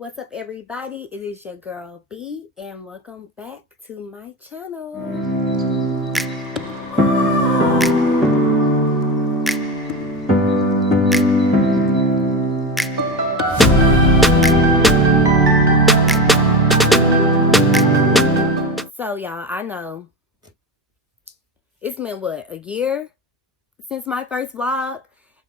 What's up, everybody? It is your girl B, and welcome back to my channel. So, y'all, I know it's been a year since my first vlog,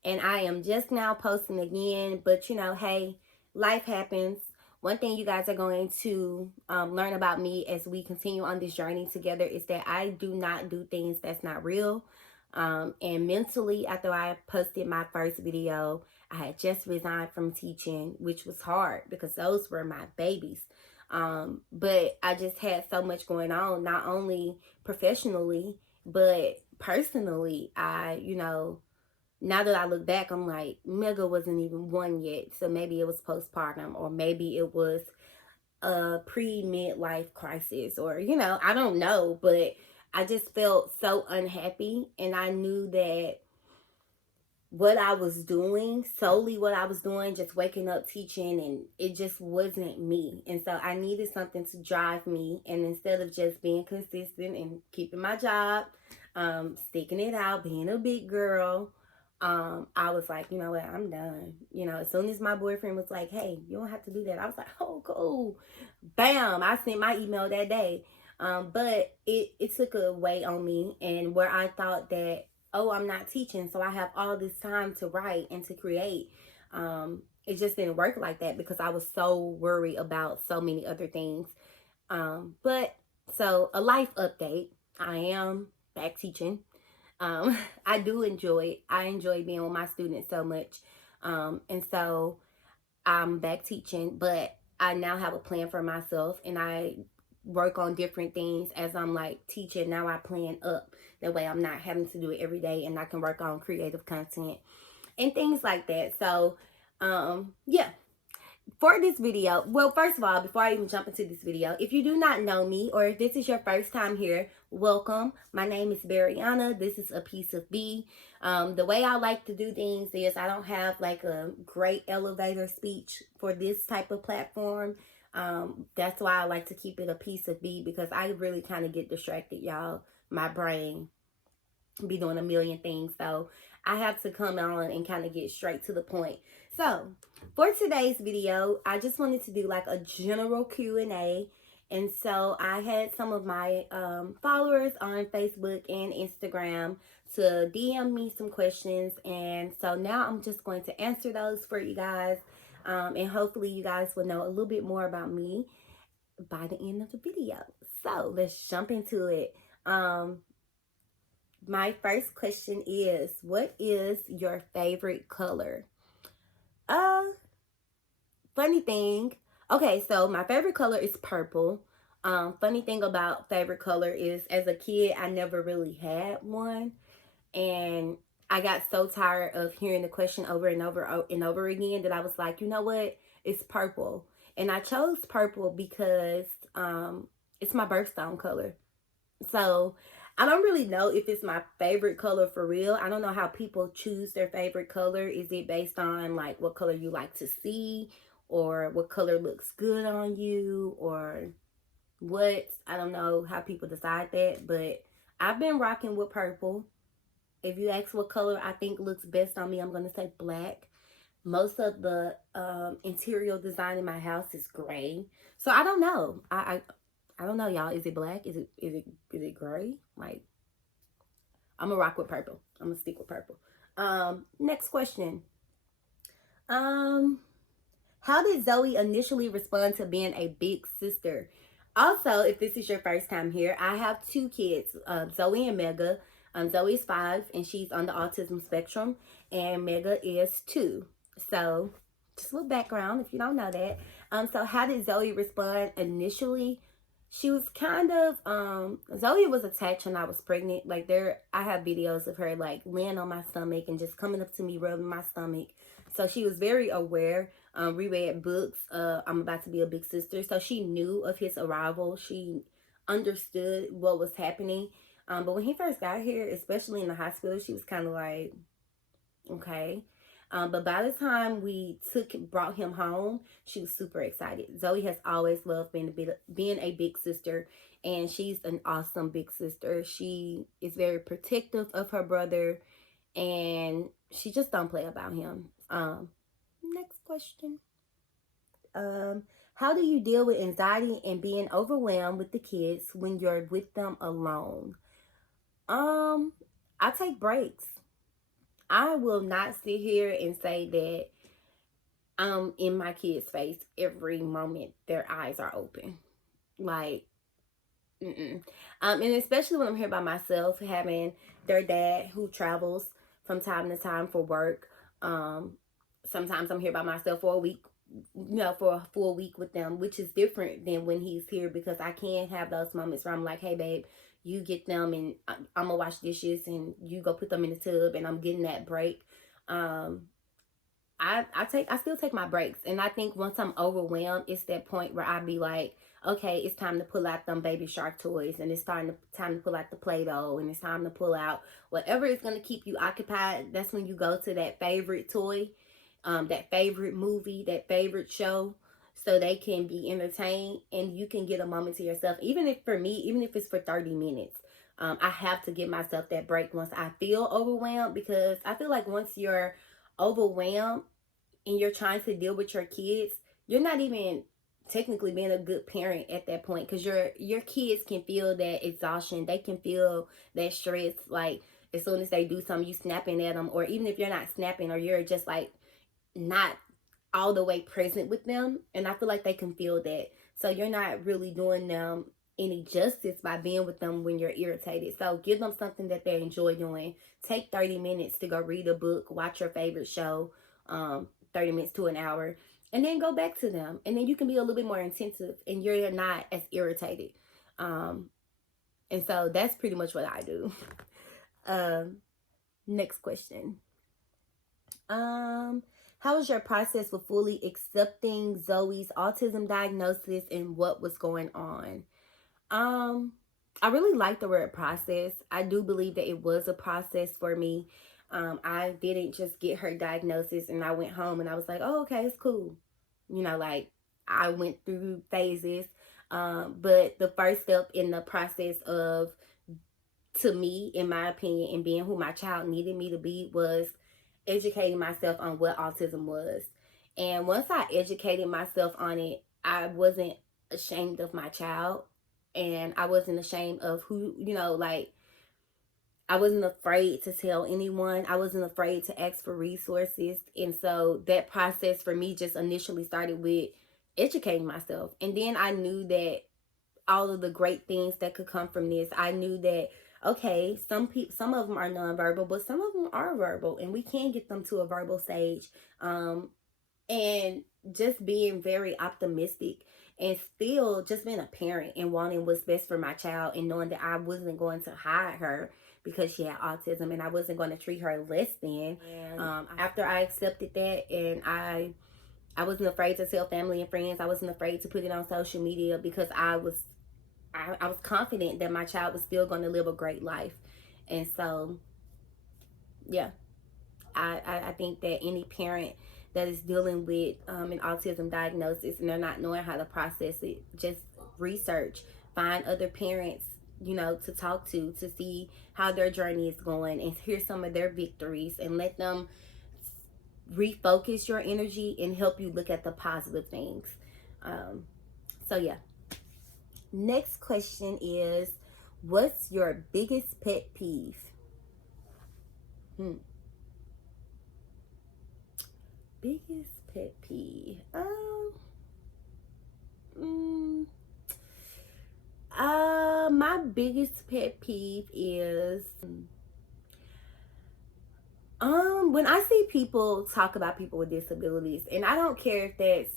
and I am just now posting again. But hey, life happens. One thing you guys are going to learn about me as we continue on this journey together is that I do not do things that's not real. And mentally, after I posted my first video, I had just resigned from teaching, which was hard because those were my babies. But I just had so much going on, not only professionally, but personally. Now that I look back, I'm like, Mega wasn't even one yet. So maybe it was postpartum, or maybe it was a pre-midlife crisis, or, I don't know. But I just felt so unhappy. And I knew that what I was doing, solely what I was doing, just waking up, teaching, and it just wasn't me. And so I needed something to drive me. And instead of just being consistent and keeping my job, sticking it out, being a big girl, I was like, you know what, I'm done. As soon as my boyfriend was like, hey, you don't have to do that, I was like, oh, cool. Bam, I sent my email that day. But it took a weight on me, and where I thought that, oh, I'm not teaching, so I have all this time to write and to create. It just didn't work like that because I was so worried about so many other things. But so a life update. I am back teaching. I do enjoy it. I enjoy being with my students so much. And so I'm back teaching, but I now have a plan for myself, and I work on different things as I'm like teaching. Now I plan up. That way I'm not having to do it every day, and I can work on creative content and things like that. So, yeah. For this video, well, first of all, before I even jump into this video, if you do not know me, or if this is your first time here, welcome. My name is Bariana. This is a piece of B. The way I like to do things is I don't have like a great elevator speech for this type of platform. That's why I like to keep it a piece of B, because I really kind of get distracted, y'all. My brain be doing a million things, so I have to come on and kind of get straight to the point. So for today's video, I just wanted to do like a general Q&A. And so I had some of my followers on Facebook and Instagram to DM me some questions, and so now I'm just going to answer those for you guys, and hopefully you guys will know a little bit more about me by the end of the video. So let's jump into it. My first question is, what is your favorite color? Funny thing. Okay, so my favorite color is purple. Funny thing about favorite color is, as a kid, I never really had one. And I got so tired of hearing the question over and over and over again that I was like, you know what? It's purple. And I chose purple because it's my birthstone color. So I don't really know if it's my favorite color for real. I don't know how people choose their favorite color. Is it based on like what color you like to see, or what color looks good on you, or what? I don't know how people decide that, but I've been rocking with purple. If you ask what color I think looks best on me, I'm going to say black. Most of the interior design in my house is gray. So I don't know. I don't know, y'all. Is it black? Is it gray? Like, I'm gonna rock with purple. I'm gonna stick with purple. Next question. How did Zoe initially respond to being a big sister? Also, if this is your first time here, I have two kids, Zoe and Mega. Zoe is 5 and she's on the autism spectrum, and Mega is 2. So, just a little background if you don't know that. So how did Zoe respond initially? She was kind of, Zoe was attached when I was pregnant. Like, I have videos of her like laying on my stomach and just coming up to me, rubbing my stomach. So she was very aware. We read books. I'm about to be a big sister. So she knew of his arrival. She understood what was happening. But when he first got here, especially in the hospital, she was kind of like, okay. But by the time we brought him home, she was super excited. Zoe has always loved being a big sister, and she's an awesome big sister. She is very protective of her brother, and she just don't play about him. Next question. How do you deal with anxiety and being overwhelmed with the kids when you're with them alone? I take breaks. I will not sit here and say that I'm in my kids' face every moment their eyes are open. Like, mm-mm. And especially when I'm here by myself, having their dad who travels from time to time for work. Sometimes I'm here by myself for a week, for a full week with them, which is different than when he's here, because I can have those moments where I'm like, hey, babe, you get them and I'm gonna wash dishes and you go put them in the tub, and I'm getting that break. I still take my breaks, and I think once I'm overwhelmed, it's that point where I be like, okay, it's time to pull out them baby shark toys, and it's time to pull out the Play-Doh, and it's time to pull out whatever is gonna keep you occupied. That's when you go to that favorite toy, that favorite movie, that favorite show, so they can be entertained and you can get a moment to yourself. Even if it's for 30 minutes, I have to give myself that break once I feel overwhelmed, because I feel like once you're overwhelmed and you're trying to deal with your kids, you're not even technically being a good parent at that point, because your kids can feel that exhaustion. They can feel that stress. Like, as soon as they do something, you snapping at them, or even if you're not snapping, or you're just like not all the way present with them, and I feel like they can feel that. So you're not really doing them any justice by being with them when you're irritated. So give them something that they enjoy doing. Take 30 minutes to go read a book, watch your favorite show, 30 minutes to an hour, and then go back to them. And then you can be a little bit more intensive and you're not as irritated. And so that's pretty much what I do. Next question. How was your process with fully accepting Zoe's autism diagnosis and what was going on? I really like the word process. I do believe that it was a process for me. I didn't just get her diagnosis and I went home and I was like, oh, okay, it's cool. Like, I went through phases. But the first step in the process of, to me, in my opinion, and being who my child needed me to be, was educating myself on what autism was. And once I educated myself on it, I wasn't ashamed of my child, and I wasn't ashamed of who, like, I wasn't afraid to tell anyone. I wasn't afraid to ask for resources. And so that process for me just initially started with educating myself. And then I knew that all of the great things that could come from this. I knew that, okay, some of them are nonverbal, but some of them are verbal, and we can get them to a verbal stage. And just being very optimistic, and still just being a parent and wanting what's best for my child, and knowing that I wasn't going to hide her because she had autism, and I wasn't going to treat her less than. After I accepted that, and I wasn't afraid to tell family and friends. I wasn't afraid to put it on social media, because I was confident that my child was still going to live a great life. And so, yeah, I think that any parent that is dealing with an autism diagnosis and they're not knowing how to process it, just research, find other parents, to talk to see how their journey is going, and hear some of their victories, and let them refocus your energy and help you look at the positive things. So yeah. Next question is, what's your biggest pet peeve? Biggest pet peeve. My biggest pet peeve is when I see people talk about people with disabilities, and I don't care if that's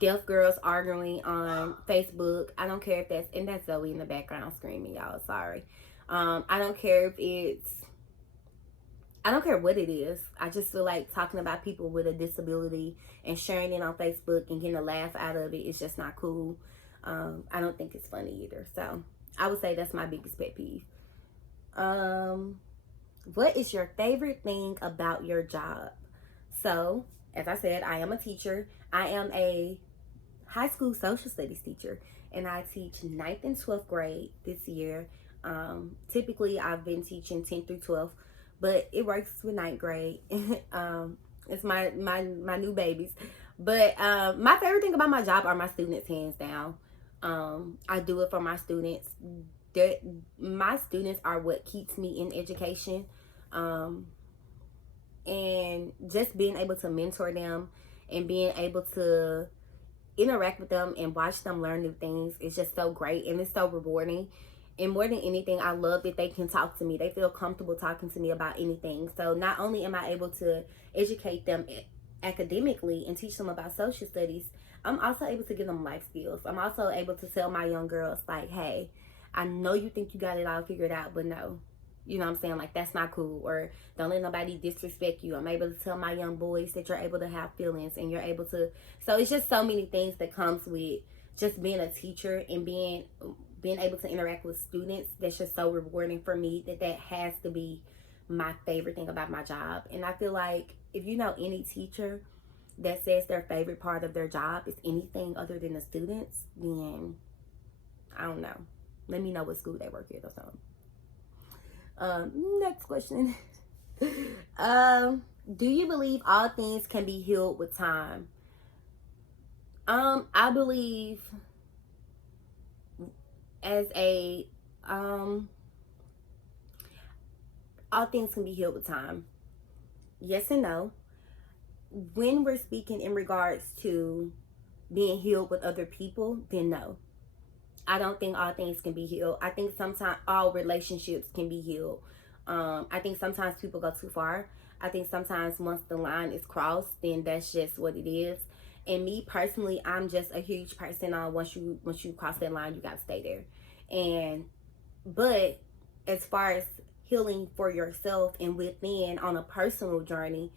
deaf girls arguing on Facebook. I don't care if that's Zoe in the background screaming, y'all. Sorry. I don't care what it is. I just feel like talking about people with a disability and sharing it on Facebook and getting a laugh out of it is just not cool. I don't think it's funny either. So I would say that's my biggest pet peeve. What is your favorite thing about your job? So, as I said, I am a teacher. I am a high school social studies teacher, and I teach ninth and 12th grade this year. Typically, I've been teaching 10th through 12th, but it works with ninth grade. It's my new babies. But my favorite thing about my job are my students, hands down. I do it for my students. They're, my students are what keeps me in education. Um, and just being able to mentor them and being able to interact with them and watch them learn new things is just so great, and it's so rewarding. And more than anything, I love that they can talk to me. They feel comfortable talking to me about anything. So not only am I able to educate them academically and teach them about social studies, I'm also able to give them life skills. I'm also able to tell my young girls, like, hey, I know you think you got it all figured out, but no, you know what I'm saying? Like, that's not cool. Or don't let nobody disrespect you. I'm able to tell my young boys that you're able to have feelings and you're able to. So it's just so many things that comes with just being a teacher and being able to interact with students. That's just so rewarding for me, that has to be my favorite thing about my job. And I feel like if you know any teacher that says their favorite part of their job is anything other than the students, then I don't know. Let me know what school they work at or something. Next question. Do you believe all things can be healed with time? I believe as a all things can be healed with time. Yes and no. When we're speaking in regards to being healed with other people, then no. I don't think all things can be healed. I think sometimes all relationships can be healed. I think sometimes people go too far. I think sometimes once the line is crossed, then that's just what it is. And me personally, I'm just a huge person on once you cross that line, you gotta stay there. And but as far as healing for yourself and within on a personal journey,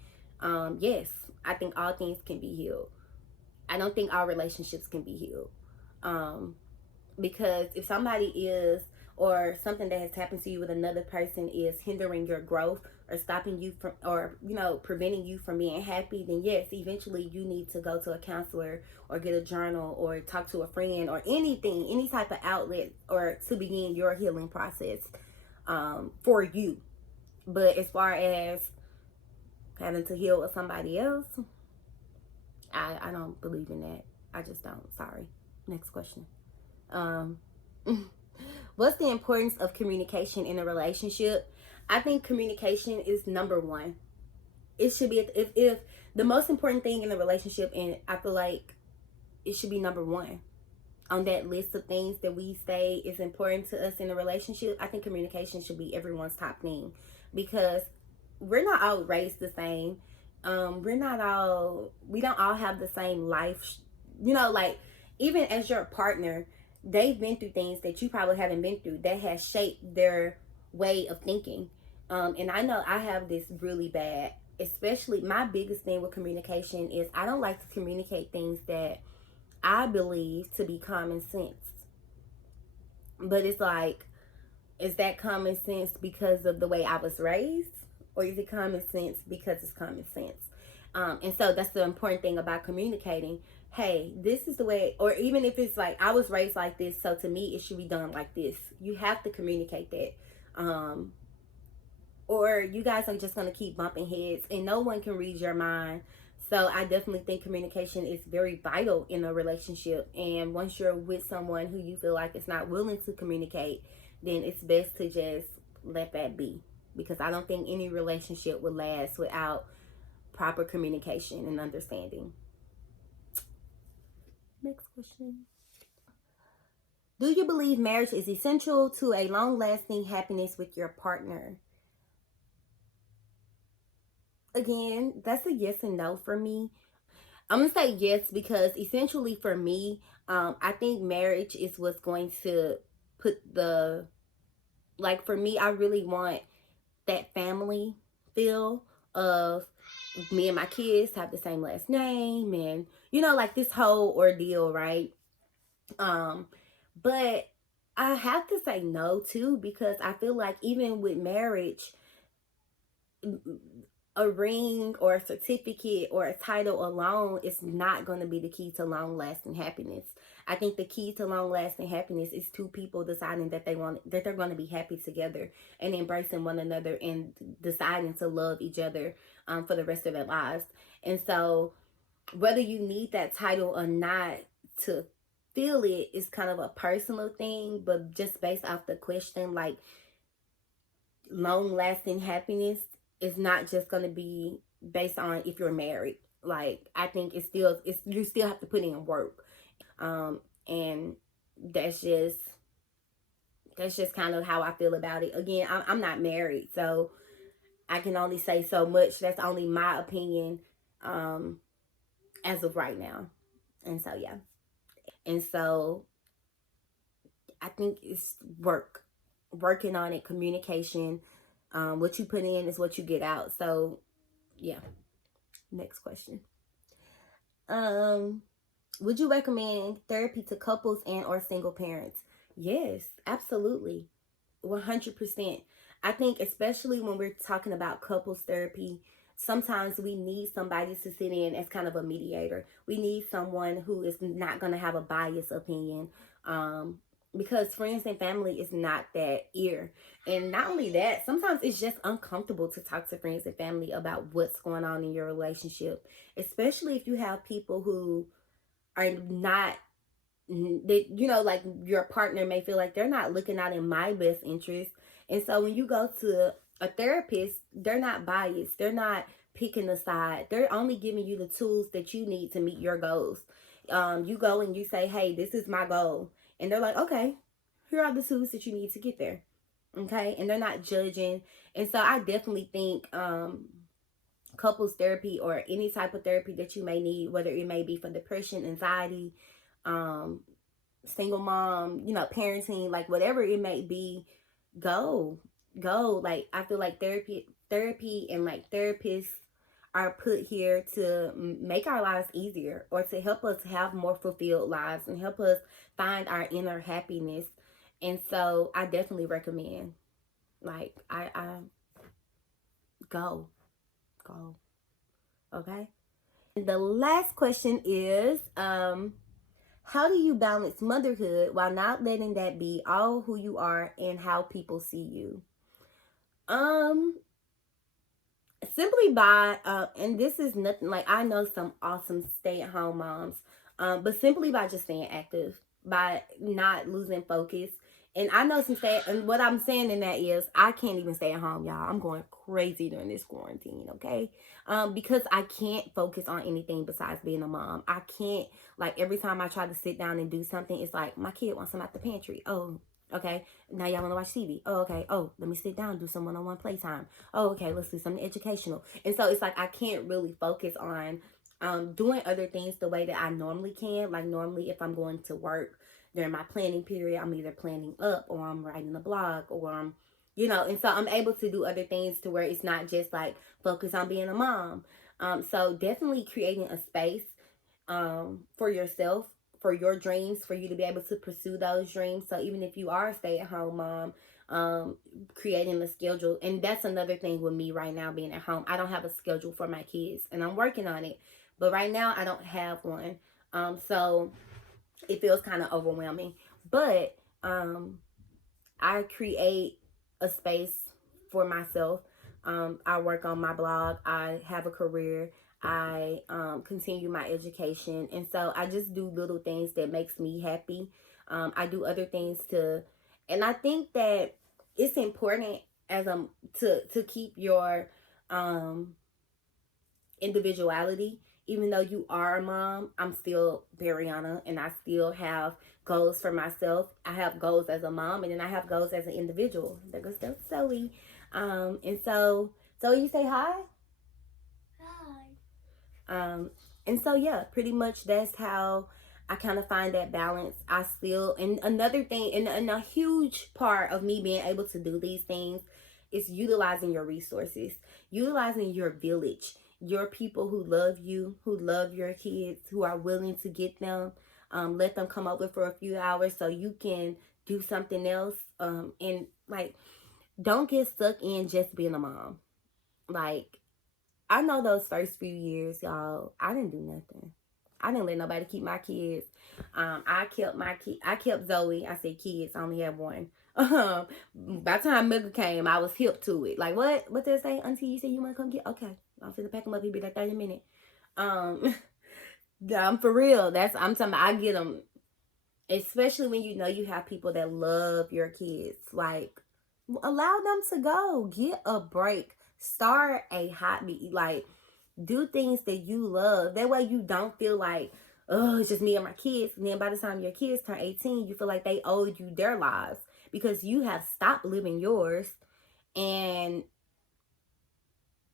yes, I think all things can be healed. I don't think all relationships can be healed. Um, because if somebody is, or something that has happened to you with another person is hindering your growth or stopping you from, or preventing you from being happy, then yes, eventually you need to go to a counselor or get a journal or talk to a friend or anything, any type of outlet, or to begin your healing process for you. But as far as having to heal with somebody else, I don't believe in that. I just don't. Sorry. Next question. Um, what's the importance of communication in a relationship? I think communication is number one. It should be, if the most important thing in a relationship, and I feel like it should be number one on that list of things that we say is important to us in a relationship. I think communication should be everyone's top thing, because we're not all raised the same. We don't all have the same life. Like, even as your partner, they've been through things that you probably haven't been through that has shaped their way of thinking. And I know I have this really bad, especially my biggest thing with communication is I don't like to communicate things that I believe to be common sense. But it's like, is that common sense because of the way I was raised? Or is it common sense because it's common sense? And so that's the important thing about communicating. Hey, this is the way, or even if it's like, I was raised like this, so to me, it should be done like this. You have to communicate that. Or you guys are just going to keep bumping heads and no one can read your mind. So I definitely think communication is very vital in a relationship. And once you're with someone who you feel like is not willing to communicate, then it's best to just let that be. Because I don't think any relationship would last without proper communication and understanding. Next question. Do you believe marriage is essential to a long-lasting happiness with your partner? Again, that's a yes and no for me. I'm gonna say yes because essentially for me, I think marriage is what's going to put the, like, for me, I really want that family feel of me and my kids have the same last name, and like this whole ordeal, right? But I have to say no too, because I feel like even with marriage, a ring or a certificate or a title alone is not going to be the key to long lasting happiness. I think the key to long lasting happiness is two people deciding that they're going to be happy together and embracing one another and deciding to love each other for the rest of their lives. And so whether you need that title or not to feel it is kind of a personal thing, but just based off the question, like, long lasting happiness is not just going to be based on if you're married. Like, I think it's you still have to put in work. And that's just kind of how I feel about it. Again, I'm not married, so I can only say so much. That's only my opinion as of right now. And so yeah. And so I think it's working on it, communication. What you put in is what you get out. So yeah. Next question. Would you recommend therapy to couples and or single parents? Yes, absolutely. 100%. I think especially when we're talking about couples therapy, sometimes we need somebody to sit in as kind of a mediator. We need someone who is not going to have a biased opinion. Because friends and family is not that ear. And not only that, sometimes it's just uncomfortable to talk to friends and family about what's going on in your relationship, especially if you have people who are not, that, you know, like your partner may feel like they're not looking out in my best interest. And so when you go to a therapist, they're not biased, they're not picking a side, they're only giving you the tools that you need to meet your goals. You go and you say, hey, this is my goal, and they're like, okay, here are the tools that you need to get there. Okay, and they're not judging. And so I definitely think couples therapy or any type of therapy that you may need, whether it may be for depression, anxiety, um single mom, you know, parenting, like whatever it may be, go. Like, I feel like therapy and like therapists are put here to make our lives easier, or to help us have more fulfilled lives and help us find our inner happiness. And so I definitely recommend, like, I go. Okay. And the last question is, how do you balance motherhood while not letting that be all who you are and how people see you? Um, Simply by and this is nothing, like, I know some awesome stay-at-home moms, but simply by just staying active, by not losing focus. And I know some stay, and what I'm saying in that is I can't even stay at home, y'all. I'm going crazy during this quarantine, okay? Because I can't focus on anything besides being a mom. I can't, like, every time I try to sit down and do something, it's like my kid wants some out the pantry. Oh, okay. Now y'all want to watch TV. Oh, okay. Oh, let me sit down, do some one-on-one playtime. Oh, okay, let's do something educational. And so it's like I can't really focus on doing other things the way that I normally can. Like, normally if I'm going to work during my planning period, I'm either planning up or I'm writing a blog or I'm, you know, and so I'm able to do other things to where it's not just like focus on being a mom. So definitely creating a space for yourself, for your dreams, for you to be able to pursue those dreams. So even if you are a stay-at-home mom, creating a schedule. And that's another thing with me right now being at home. I don't have a schedule for my kids, and I'm working on it. But right now I don't have one. So it feels kind of overwhelming. But I create a space for myself. I work on my blog. I have a career. I continue my education. And so I just do little things that makes me happy. I do other things to, and I think that it's important as to keep your individuality. Even though you are a mom, I'm still Bariana, and I still have goals for myself. I have goals as a mom, and then I have goals as an individual. There goes Zoe. And so you say hi? And so yeah, pretty much that's how I kind of find that balance. I still, and another thing, and a huge part of me being able to do these things is utilizing your resources, utilizing your village, your people who love you, who love your kids, who are willing to get them, let them come over for a few hours so you can do something else. And like, don't get stuck in just being a mom. Like, I know those first few years, y'all, I didn't do nothing. I didn't let nobody keep my kids. I kept my kid. I kept Zoe. I said kids. I only have one. By the time Mugga came, I was hip to it. Like, what? What did they say? Auntie, you said you want to come get? Okay, I'm finna pack them up. He'll be like 30 minutes. I'm for real. I'm talking about. I get them, especially when you know you have people that love your kids. Like, allow them to go. Get a break. Start a hobby. Like, do things that you love. That way you don't feel like, oh, it's just me and my kids. And then by the time your kids turn 18, you feel like they owe you their lives because you have stopped living yours. And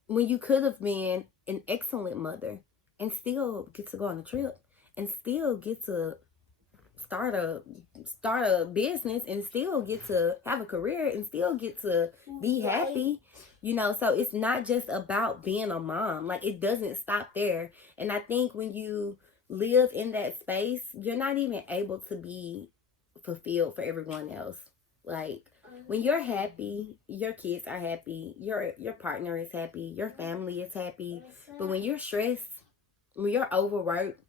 when you could have been an excellent mother and still get to go on a trip and still get to start a business and still get to have a career and still get to be happy, you know. So it's not just about being a mom. Like, it doesn't stop there. And I think when you live in that space, you're not even able to be fulfilled for everyone else. Like, when you're happy, your kids are happy, your partner is happy, your family is happy. But when you're stressed, when you're overworked,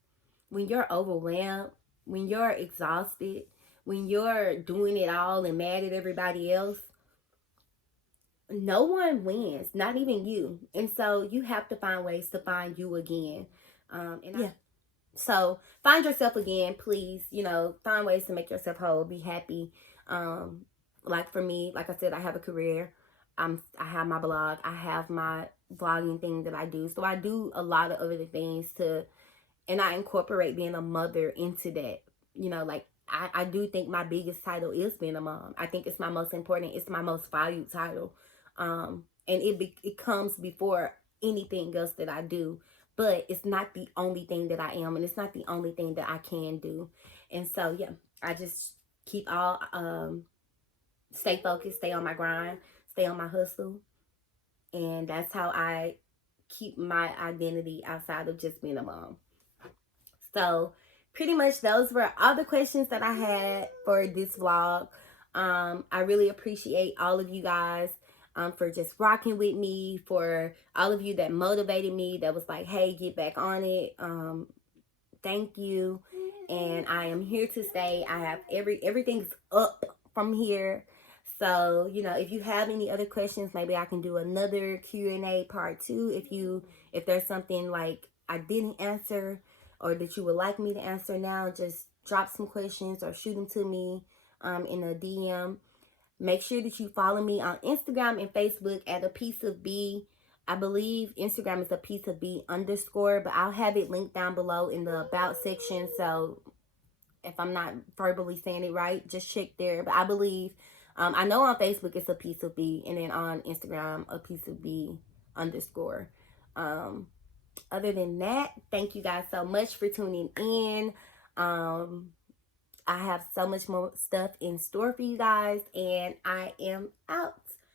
when you're overwhelmed, when you're exhausted, when you're doing it all and mad at everybody else, no one wins, not even you. And so you have to find ways to find you again. So find yourself again, please. You know, find ways to make yourself whole, be happy. Like for me, like I said, I have a career. I have my blog. I have my vlogging thing that I do. So I do a lot of other things and I incorporate being a mother into that. You know, like I do think my biggest title is being a mom. I think it's my most important. It's my most valued title. And it comes before anything else that I do. But it's not the only thing that I am, and it's not the only thing that I can do. And so, yeah, I just keep stay focused, stay on my grind, stay on my hustle. And that's how I keep my identity outside of just being a mom. So pretty much those were all the questions that I had for this vlog. I really appreciate all of you guys for just rocking with me, for all of you that motivated me, that was like, hey, get back on it. Thank you. And I am here to stay. I have everything's up from here. So, you know, if you have any other questions, maybe I can do another Q&A part 2. If there's something like I didn't answer or that you would like me to answer now, just drop some questions or shoot them to me in a DM. Make sure that you follow me on Instagram and Facebook at a piece of B. I believe Instagram is a piece of B _, but I'll have it linked down below in the about section. So if I'm not verbally saying it right, just check there. But I believe, I know on Facebook it's a piece of B, and then on Instagram, a piece of B _. Other than that, thank you guys so much for tuning in. I have so much more stuff in store for you guys, and I am out.